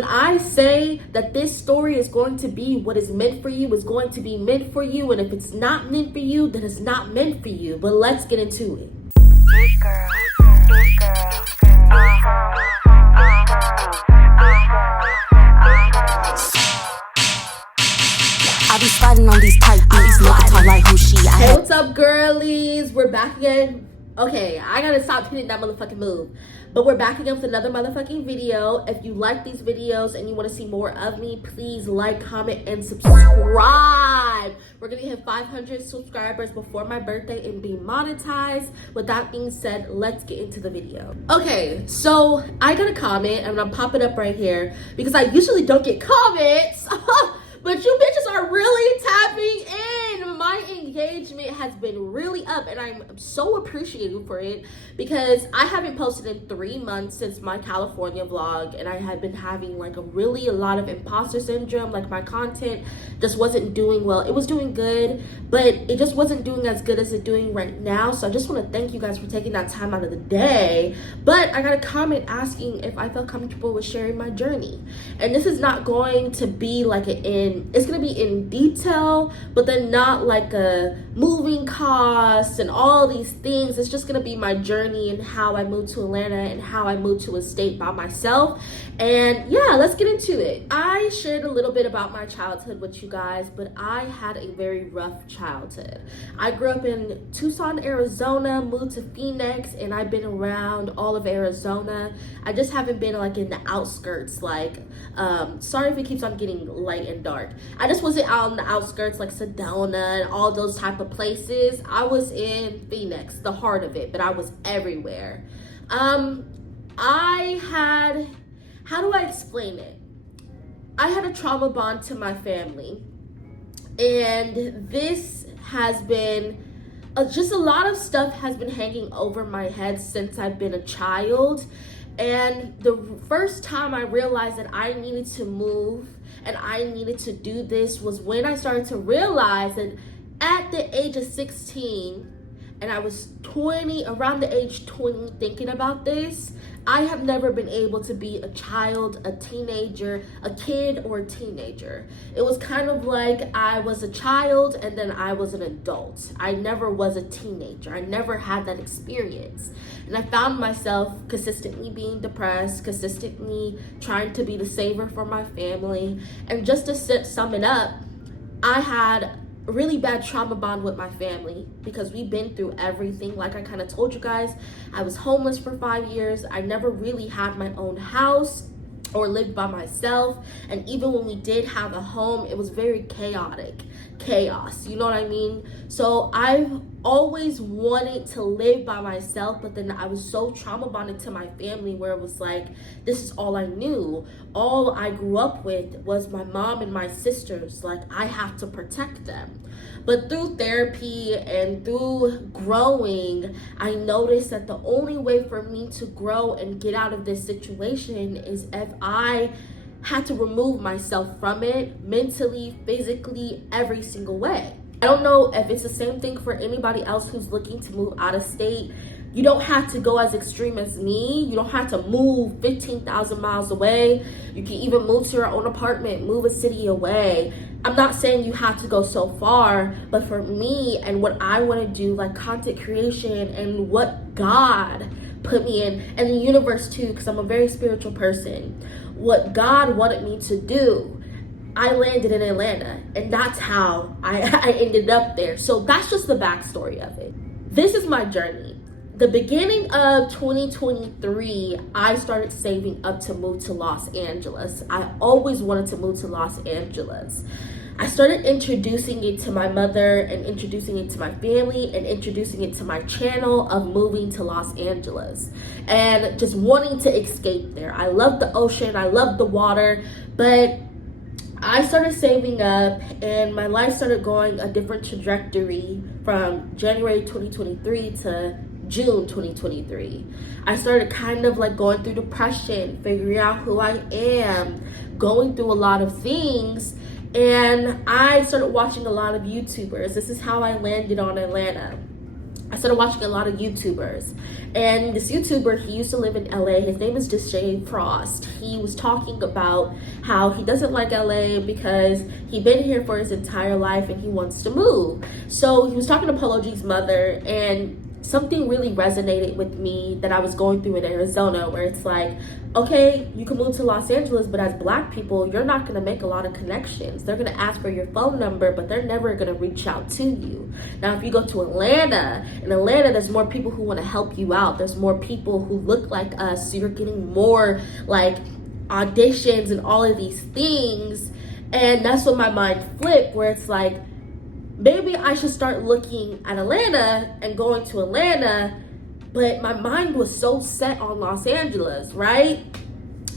When I say that this story is going to be what is meant for you, is going to be meant for you. And if it's not meant for you, then it's not meant for you. But let's get into it. Big girl, big girl, I be sliding on these tight beats, make it talk like who she. Hey, what's up, girlies? We're back again. Okay, I gotta stop hitting that motherfucking move. But we're back again with another motherfucking video. If you like these videos and you want to see more of me, please like, comment, and subscribe. We're gonna hit 500 subscribers before my birthday and be monetized. With that being said, let's get into the video. Okay, so I got a comment and I'm gonna pop it up right here because I usually don't get comments. But you bitches are really tapping in. My engagement has been really up and I'm so appreciative for it because I haven't posted in 3 months since my California vlog, and I had been having like a lot of imposter syndrome. Like my content just wasn't doing well. It was doing good, but it just wasn't doing as good as it's doing right now. So I just want to thank you guys for taking that time out of the day. But I got a comment asking if I felt comfortable with sharing my journey. And this is not going to be like it's gonna be in detail, but then not like a moving costs and all these things. It's just gonna be my journey and how I moved to Atlanta and how I moved to a state by myself. And yeah, let's get into it. I shared a little bit about my childhood with you guys, but I had a very rough childhood. I grew up in Tucson, Arizona, moved to Phoenix, and I've been around all of Arizona. I just haven't been like in the outskirts, like sorry if it keeps on getting light and dark. I just wasn't out in the outskirts like Sedona and all those type of places. I was in Phoenix, the heart of it, but I was everywhere. How do I explain it? I had a trauma bond to my family, and this has been just a lot of stuff has been hanging over my head since I've been a child. And the first time I realized that I needed to move and I needed to do this was when I started to realize that at the age of 16, and I was 20, around the age 20, thinking about this, I have never been able to be a child, a teenager, a kid, or a teenager. It was kind of like I was a child and then I was an adult. I never was a teenager. I never had that experience. And I found myself consistently being depressed, consistently trying to be the savior for my family. And just to sum it up, I had a really bad trauma bond with my family because we've been through everything. Like I kind of told you guys, I was homeless for 5 years. I never really had my own house or lived by myself. And even when we did have a home, it was very chaos, you know what I mean? So I've always wanted to live by myself, but then I was so trauma bonded to my family where it was like, this is all I knew. All I grew up with was my mom and my sisters. Like, I have to protect them. But through therapy and through growing, I noticed that the only way for me to grow and get out of this situation is if I had to remove myself from it mentally, physically, every single way. I don't know if it's the same thing for anybody else who's looking to move out of state. You don't have to go as extreme as me. You don't have to move 15,000 miles away. You can even move to your own apartment, move a city away. I'm not saying you have to go so far, but for me and what I want to do, like content creation and what God put me in, and the universe too, because I'm a very spiritual person, what God wanted me to do, I landed in Atlanta, and that's how I ended up there. So that's just the backstory of it. This is my journey. The beginning of 2023, I started saving up to move to Los Angeles. I always wanted to move to Los Angeles. I started introducing it to my mother and introducing it to my family and introducing it to my channel of moving to Los Angeles and just wanting to escape there. I love the ocean, I love the water, but I started saving up and my life started going a different trajectory from January 2023 to June 2023. I started kind of like going through depression, figuring out who I am, going through a lot of things. And I started watching a lot of YouTubers. This is how I landed on Atlanta. I started watching a lot of YouTubers. And this YouTuber, he used to live in LA. His name is Deshae Frost. He was talking about how he doesn't like LA because he'd been here for his entire life and he wants to move. So he was talking to Polo G's mother, and something really resonated with me that I was going through in Arizona, where it's like, okay, you can move to Los Angeles, but as Black people, you're not going to make a lot of connections. They're going to ask for your phone number, but they're never going to reach out to you. Now, if you go to Atlanta, in Atlanta, there's more people who want to help you out. There's more people who look like us, so you're getting more like auditions and all of these things. And that's when my mind flipped, where it's like, maybe I should start looking at Atlanta and going to Atlanta, but my mind was so set on Los Angeles, right?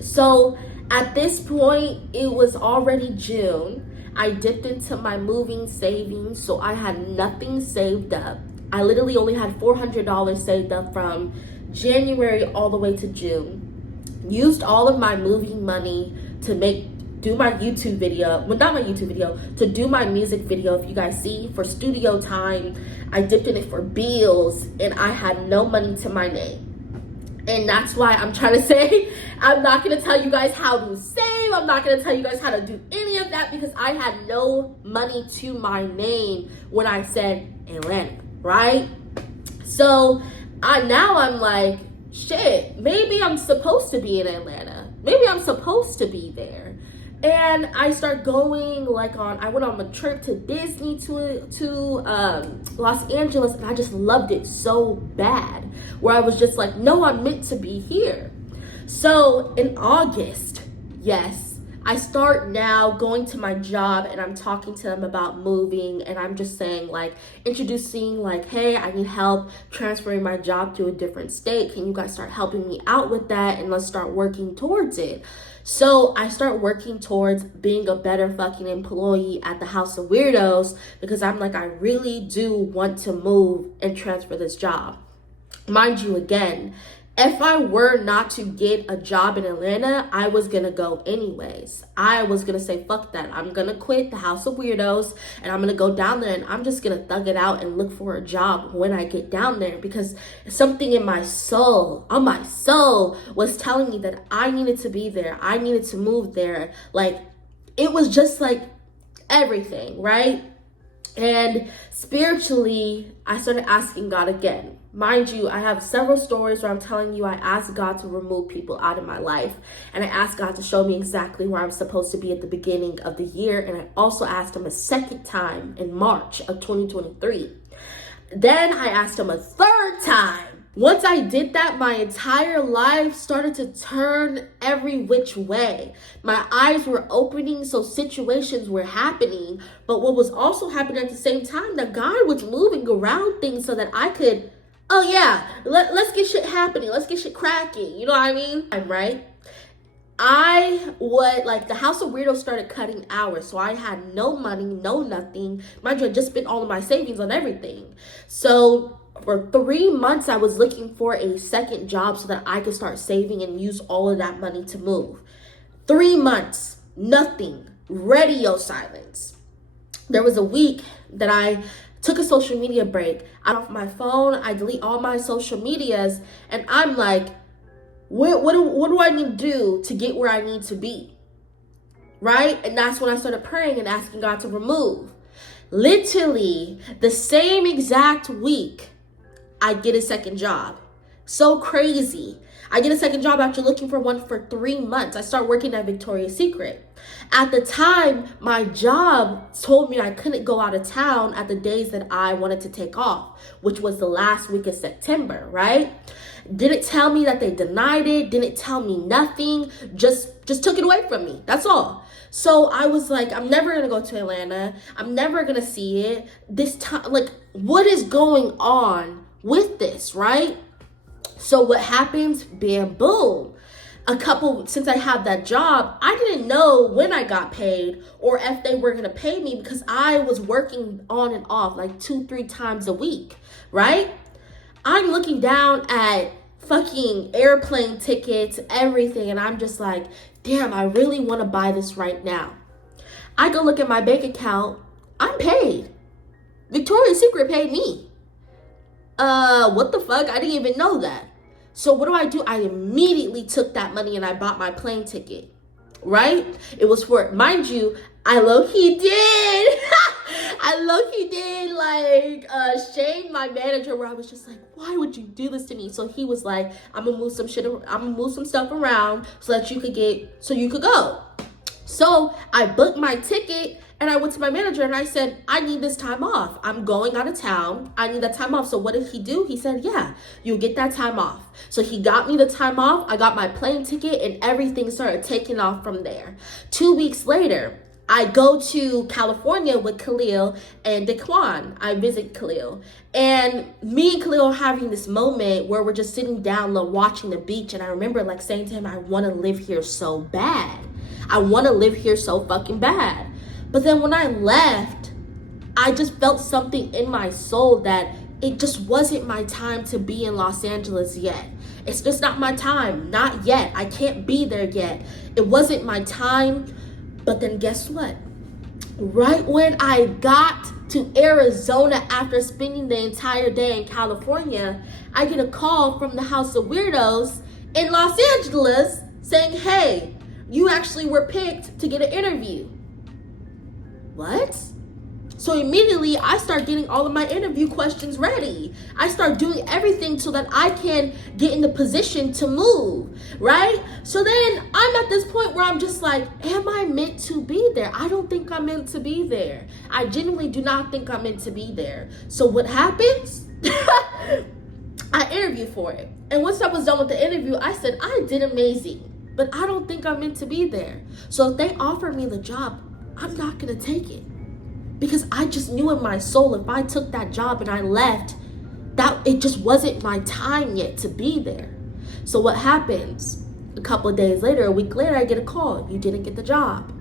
So at this point, it was already June. I dipped into my moving savings, so I had nothing saved up. I literally only had $400 saved up from January all the way to June. Used all of my moving money to do my YouTube video, well, not my YouTube video, to do my music video. If you guys see, for studio time, I dipped in it for bills, and I had no money to my name. And that's why I'm trying to say, I'm not going to tell you guys how to save. I'm not going to tell you guys how to do any of that, because I had no money to my name when I said Atlanta, right? So I'm like, shit, maybe I'm supposed to be in Atlanta. Maybe I'm supposed to be there. And I start going I went on a trip to Disney to Los Angeles, and I just loved it so bad, where I was just like, no, I'm meant to be here. So in August, yes, I start now going to my job, and I'm talking to them about moving, and I'm just saying, introducing, hey, I need help transferring my job to a different state. Can you guys start helping me out with that, and let's start working towards it? So I start working towards being a better fucking employee at the House of Weirdos, because I'm like, I really do want to move and transfer this job. Mind you, again, if I were not to get a job in Atlanta, I was gonna go anyways. I was gonna say, fuck that. I'm gonna quit the House of Weirdos, and I'm gonna go down there, and I'm just gonna thug it out and look for a job when I get down there, because something in my soul, was telling me that I needed to be there. I needed to move there. It was just everything, right? And spiritually, I started asking God again. Mind you, I have several stories where I'm telling you I asked God to remove people out of my life. And I asked God to show me exactly where I'm supposed to be at the beginning of the year. And I also asked him a second time in March of 2023. Then I asked him a third time. Once I did that, my entire life started to turn every which way. My eyes were opening, so situations were happening. But what was also happening at the same time, that God was moving around things so that I could, oh yeah, let's get shit happening. Let's get shit cracking. You know what I mean? I'm right. The House of Weirdos started cutting hours, so I had no money, no nothing. Mind you, I just spent all of my savings on everything. So for 3 months, I was looking for a second job so that I could start saving and use all of that money to move. 3 months, nothing, radio silence. There was a week that I took a social media break. I'm off my phone, I delete all my social medias, and I'm like, what do I need to do to get where I need to be? Right? And that's when I started praying and asking God to remove. Literally, the same exact week, I get a second job. So crazy. I get a second job after looking for one for 3 months. I start working at Victoria's Secret. At the time, my job told me I couldn't go out of town at the days that I wanted to take off, which was the last week of September, right? Didn't tell me that they denied it, didn't tell me nothing, just took it away from me. That's all. So I was like, I'm never going to go to Atlanta. I'm never going to see it. This time, what is going on with this, right? So what happens? Bam, boom. Since I had that job, I didn't know when I got paid or if they were going to pay me, because I was working on and off 2-3 times a week, right? I'm looking down at fucking airplane tickets, everything, and I'm just like, damn, I really want to buy this right now. I go look at my bank account. I'm paid. Victoria's Secret paid me. What the fuck? I didn't even know that. So what do? I immediately took that money and I bought my plane ticket, right? It was for, mind you, I low-key did. I low-key did shame my manager, where I was just like, why would you do this to me? So he was like, I'm gonna move some stuff around so that you could go. So I booked my ticket and I went to my manager and I said, I need this time off. I'm going out of town. I need that time off. So what did he do? He said, yeah, you'll get that time off. So he got me the time off. I got my plane ticket and everything started taking off from there. 2 weeks later, I go to California with Khalil and Daquan. I visit Khalil. And me and Khalil are having this moment where we're just sitting down watching the beach. And I remember saying to him, I want to live here so bad. I want to live here so fucking bad. But then when I left, I just felt something in my soul that it just wasn't my time to be in Los Angeles yet. It's just not my time. Not yet. I can't be there yet. It wasn't my time. But then guess what? Right when I got to Arizona after spending the entire day in California, I get a call from the House of Weirdos in Los Angeles saying, hey, you actually were picked to get an interview. What? So immediately I start getting all of my interview questions ready. I start doing everything so that I can get in the position to move, right? So then I'm at this point where I'm just like, am I meant to be there? I don't think I'm meant to be there. I genuinely do not think I'm meant to be there. So what happens? I interviewed for it. And once I was done with the interview, I said, I did amazing, but I don't think I'm meant to be there. So if they offer me the job, I'm not gonna take it. Because I just knew in my soul, if I took that job and I left, that it just wasn't my time yet to be there. So what happens? A couple of days later, a week later, I get a call. You didn't get the job.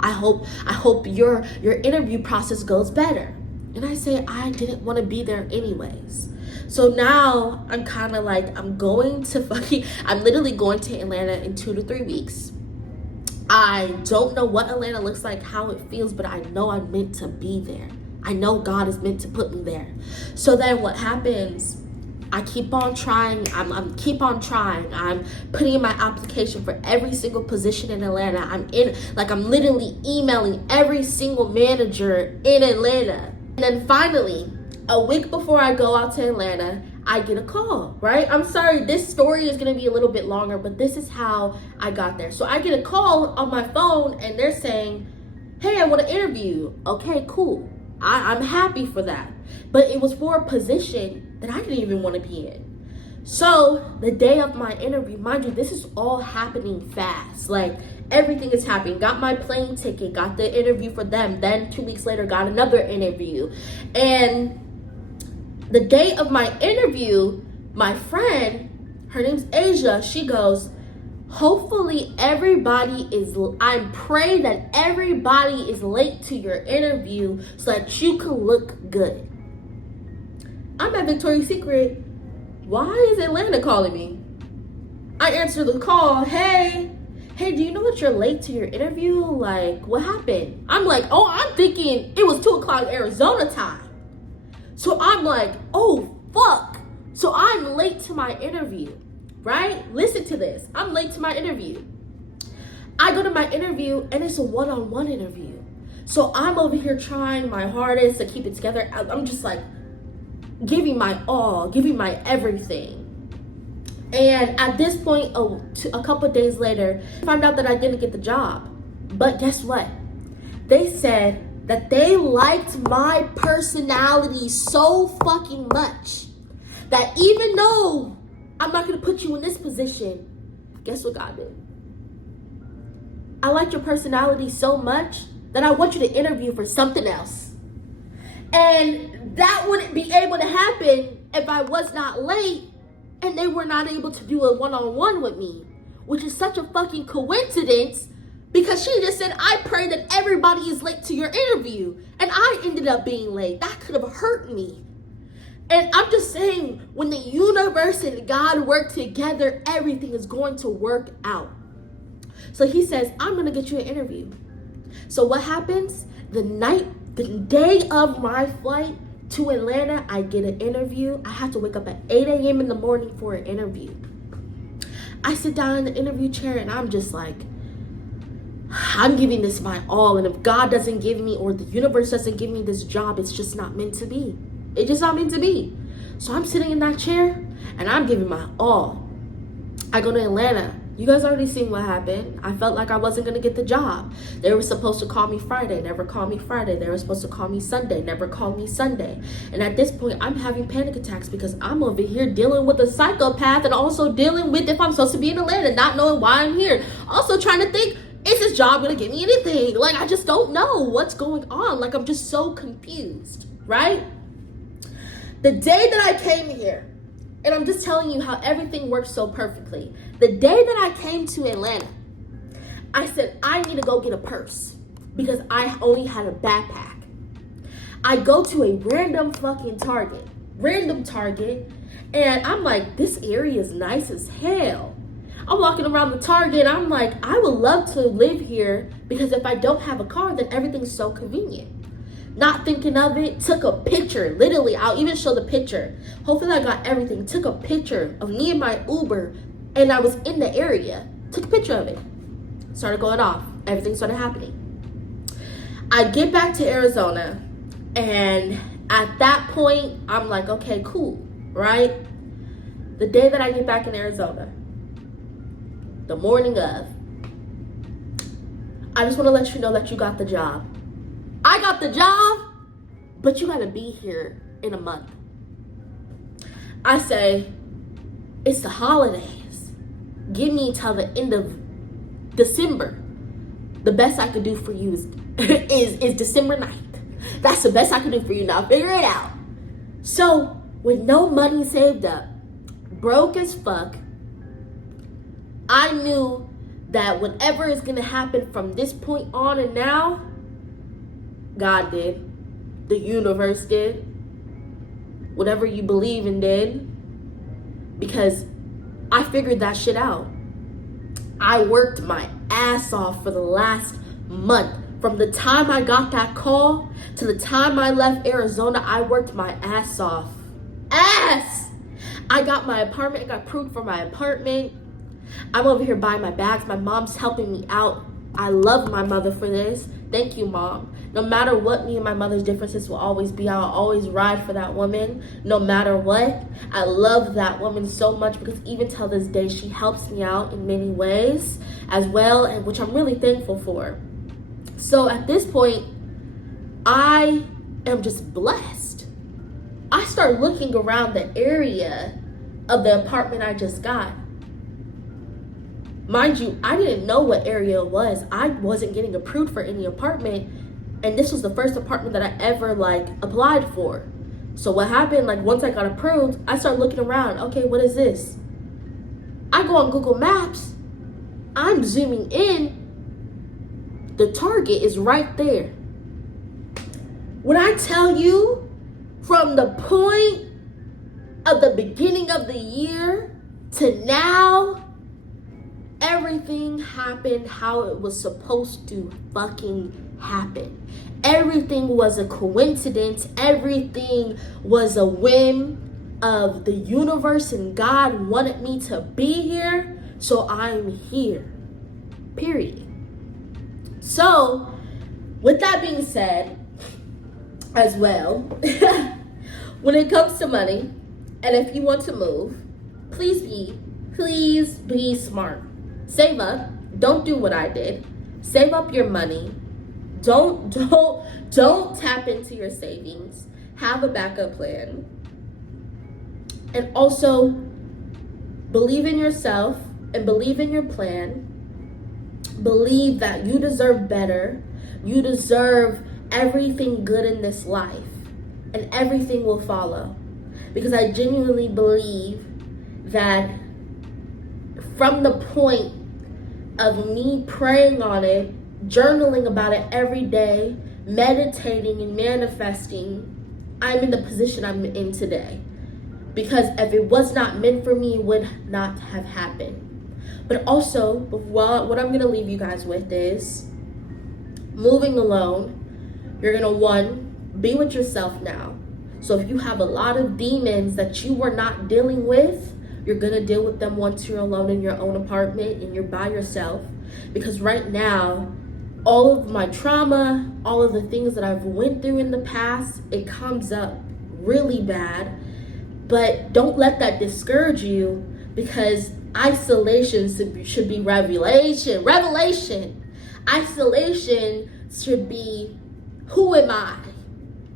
I hope your interview process goes better. And I say, I didn't want to be there anyways. So now I'm kind of like, I'm literally going to Atlanta in 2 to 3 weeks. I don't know what Atlanta looks like, how it feels, but I know I'm meant to be there. I know God is meant to put me there. So then what happens? I keep on trying. I'm keep on trying. I'm putting in my application for every single position in Atlanta. I'm literally emailing every single manager in Atlanta. And then finally, a week before I go out to Atlanta, I get a call, right? I'm sorry, this story is gonna be a little bit longer, but this is how I got there. So I get a call on my phone and they're saying, hey, I want to interview. Okay, cool. I'm happy for that. But it was for a position that I didn't even want to be in. So the day of my interview, mind you, this is all happening fast. Everything is happening. Got my plane ticket, got the interview for them. Then 2 weeks later, got another interview. And the day of my interview, my friend, her name's Asia, she goes, hopefully I pray that everybody is late to your interview so that you can look good. I'm at Victoria's Secret. Why is Atlanta calling me? I answer the call. Hey, do you know that you're late to your interview? What happened? I'm like, oh, I'm thinking it was 2 o'clock Arizona time. So I'm like, oh, fuck. So I'm late to my interview, right? Listen to this. I'm late to my interview. I go to my interview and it's a one-on-one interview. So I'm over here trying my hardest to keep it together. I'm just giving my all, giving my everything. And at this point, a couple of days later, I found out that I didn't get the job. But guess what? They said that they liked my personality so fucking much that even though I'm not going to put you in this position, guess what God did? I like your personality so much that I want you to interview for something else. And that wouldn't be able to happen if I was not late and they were not able to do a one-on-one with me, which is such a fucking coincidence. Because she just said, I pray that everybody is late to your interview. And I ended up being late. That could have hurt me. And I'm just saying, when the universe and God work together, everything is going to work out. So he says, I'm going to get you an interview. So what happens? The day of my flight, to Atlanta. I get an interview. I have to wake up at 8 a.m. in the morning for an interview. I sit down in the interview chair and I'm just like, I'm giving this my all. And if God doesn't give me, or the universe doesn't give me this job, it's just not meant to be. It's just not meant to be. So I'm sitting in that chair and I'm giving my all. I go to Atlanta. You guys already seen what happened. I felt like I wasn't going to get the job. They were supposed to call me Friday, never called me Friday. They were supposed to call me Sunday, never called me Sunday. And at this point, I'm having panic attacks because I'm over here dealing with a psychopath and also dealing with if I'm supposed to be in Atlanta, not knowing why I'm here. Also trying to think, is this job going to give me anything? Like, I just don't know what's going on. Like, I'm just so confused, right? The day that I came here, and I'm just telling you how everything works so perfectly. The day that I came to Atlanta, I said, I need to go get a purse because I only had a backpack. I go to a random Target, and I'm like, this area is nice as hell. I'm walking around the Target, I'm like, I would love to live here because if I don't have a car, then everything's so convenient. Not thinking of it, took a picture, literally, I'll even show the picture. Hopefully I got everything. Took a picture of me and my Uber, and I was in the area. Took a picture of it. Started going off. Everything started happening. I get back to Arizona, and at that point, I'm like, okay, cool, right? The day that I get back in Arizona, the morning of, I just want to let you know that you got the job. I got the job, but you gotta be here in a month. I say, it's the holidays. Give me till the end of December. The best I could do for you is December 9th. That's the best I could do for you. Now figure it out. So, with no money saved up, broke as fuck, I knew that whatever is gonna happen from this point on and now, God did, the universe did, whatever you believe in did, because I figured that shit out. I worked my ass off for the last month. From the time I got that call to the time I left Arizona, I worked my ass off. I got my apartment, I got approved for my apartment. I'm over here buying my bags. My mom's helping me out. I love my mother for this. Thank you, Mom. No matter what me and my mother's differences will always be, I'll always ride for that woman. No matter what, I love that woman so much because even till this day, she helps me out in many ways as well, and which I'm really thankful for. So at this point, I am just blessed. I start looking around the area of the apartment I just got. Mind you, I didn't know what area it was. I wasn't getting approved for any apartment, and this was the first apartment that I ever applied for. So what happened, once I got approved, I started looking around. Okay, what is this? I go on Google Maps. I'm zooming in. The Target is right there. When I tell you, from the point of the beginning of the year to now, everything happened how it was supposed to fucking happen. Everything was a coincidence. Everything was a whim of the universe, and God wanted me to be here, so I'm here. Period. So, with that being said, as well, when it comes to money, and if you want to move, please be smart. Save up. Don't do what I did. Save up your money. Don't tap into your savings. Have a backup plan. And also believe in yourself and believe in your plan. Believe that you deserve better. You deserve everything good in this life, and everything will follow. Because I genuinely believe that from the point of me praying on it, journaling about it every day, meditating and manifesting, I'm in the position I'm in today. Because if it was not meant for me, it would not have happened. But also, what I'm going to leave you guys with is, moving alone, you're going to, 1, be with yourself now. So if you have a lot of demons that you are not dealing with, you're gonna deal with them once you're alone in your own apartment and you're by yourself. Because right now, all of my trauma, all of the things that I've went through in the past, it comes up really bad. But don't let that discourage you, because isolation should be revelation. Isolation should be, who am I?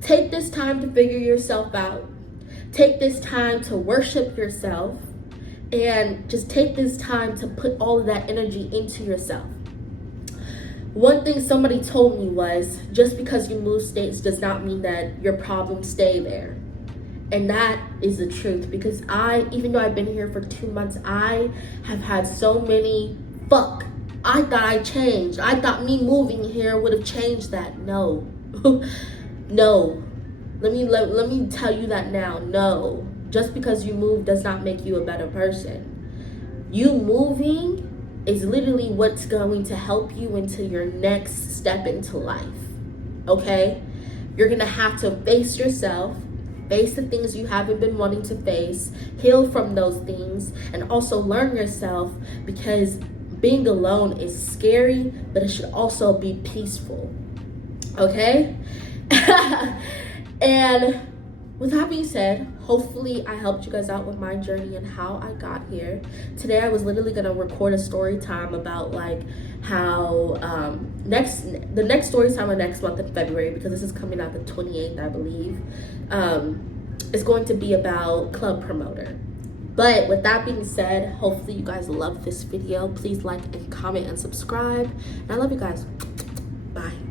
Take this time to figure yourself out. Take this time to worship yourself, and just take this time to put all of that energy into yourself. One thing somebody told me was, just because you move states does not mean that your problems stay there. And that is the truth, because even though I've been here for 2 months, I have had so many I thought I changed. I thought me moving here would have changed that. No. No. Let me tell you that now. No. Just because you move does not make you a better person. You moving is literally what's going to help you into your next step into life. Okay? You're going to have to face yourself, face the things you haven't been wanting to face, heal from those things, and also learn yourself, because being alone is scary, but it should also be peaceful. Okay? And with that being said, hopefully I helped you guys out with my journey and how I got here. Today I was literally gonna record a story time about like how the next story time of next month in February, because this is coming out the 28th, I believe, is going to be about Club Promoter. But with that being said, hopefully you guys love this video. Please like and comment and subscribe. And I love you guys. Bye.